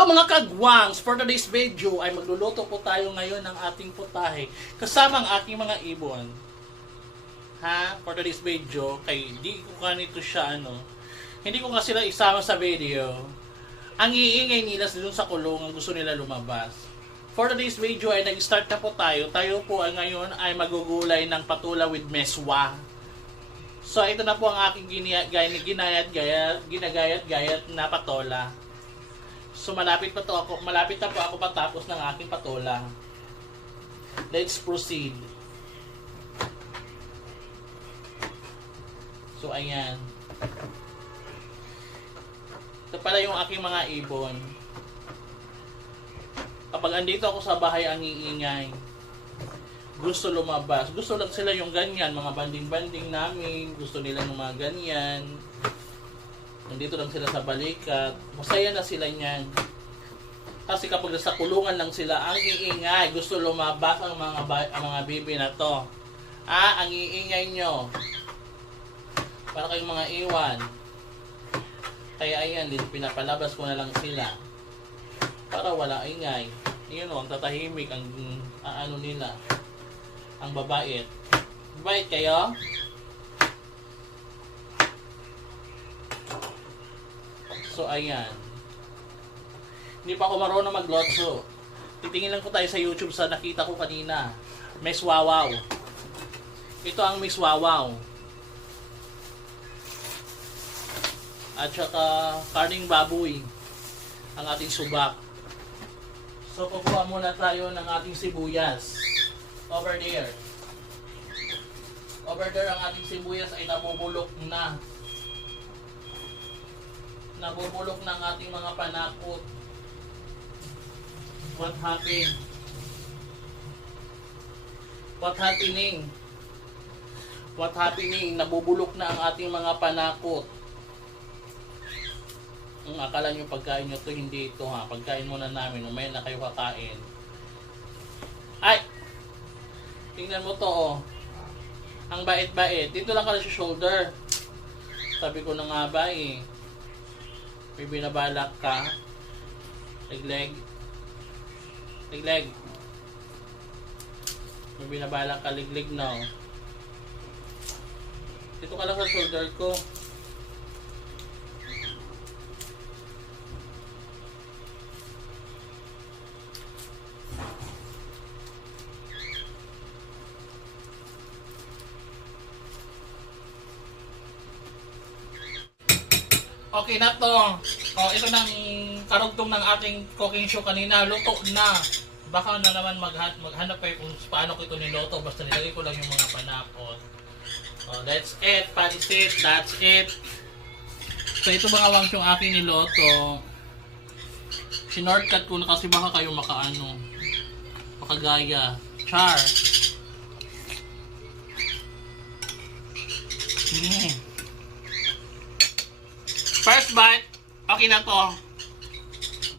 Hello mga kagwangs! For today's video ay magluluto po tayo ngayon ng ating putahe kasama ang aking mga ibon. For today's video, kay di ko kanito siya hindi ko nga sila isama sa video. Ang iingay nila dun sa kulungan, gusto nila lumabas. For today's video ay nag-start na po tayo. Tayo po ay ngayon ay magugulay ng patula with meswa. So ito na po ang aking ginagayat-gayat na patola. So malapit na po ako patapos ng aking patola. Let's proceed. So ayan. Ito pala yung aking mga ibon. Kapag andito ako sa bahay ang iingay, gusto lumabas. Gusto lang sila yung ganyan, mga banding-banding namin. Gusto nila ng mga ganyan. Nandito lang sila sa balikat. Masaya na sila niyan. Kasi kapag nasa kulungan lang sila, ang iingay. Gusto lumabas ang mga bibi na to. Ang iingay nyo. Para kayong mga iwan. Kaya ayan, pinapalabas ko na lang sila. Para wala ingay. Yun ang tatahimik ang nila. Ang babait. Babait kayo? So ayan. Hindi pa ako marunong maglotso. Titingin lang ko tayo sa YouTube sa nakita ko kanina. Meswawaw. Ito ang meswawaw. At saka karning baboy. Ang ating subak. So kukuha muna tayo ng ating sibuyas. Over there. Over there ang ating sibuyas ay nabubulok na. Nabubulok ng ating mga panakot. What happened? What happening? What happening? Nabubulok na ang ating mga panakot. Akala nyo pagkain nyo to, hindi ito ha. Pagkain muna namin, umaya na kayo kakain. Ay! Tingnan mo to oh. Ang bait-bait. Dito lang ka na sa shoulder. Sabi ko na nga ba eh. May binabalak ka. Legleg. Legleg. May binabalak ka, legleg now. Dito ka lang sa shoulder ko. Okay na to. Ito nang karugtong ng ating cooking show kanina. Luto na. Baka na naman maghanap kayo kung paano ko ito niloto. Basta nilagay ko lang yung mga panakot. That's it. Pansit. That's it. So ito mga wangs yung aking niloto. Sinortcut ko na kasi baka kayo makagaya. Char. First bite, okay na to.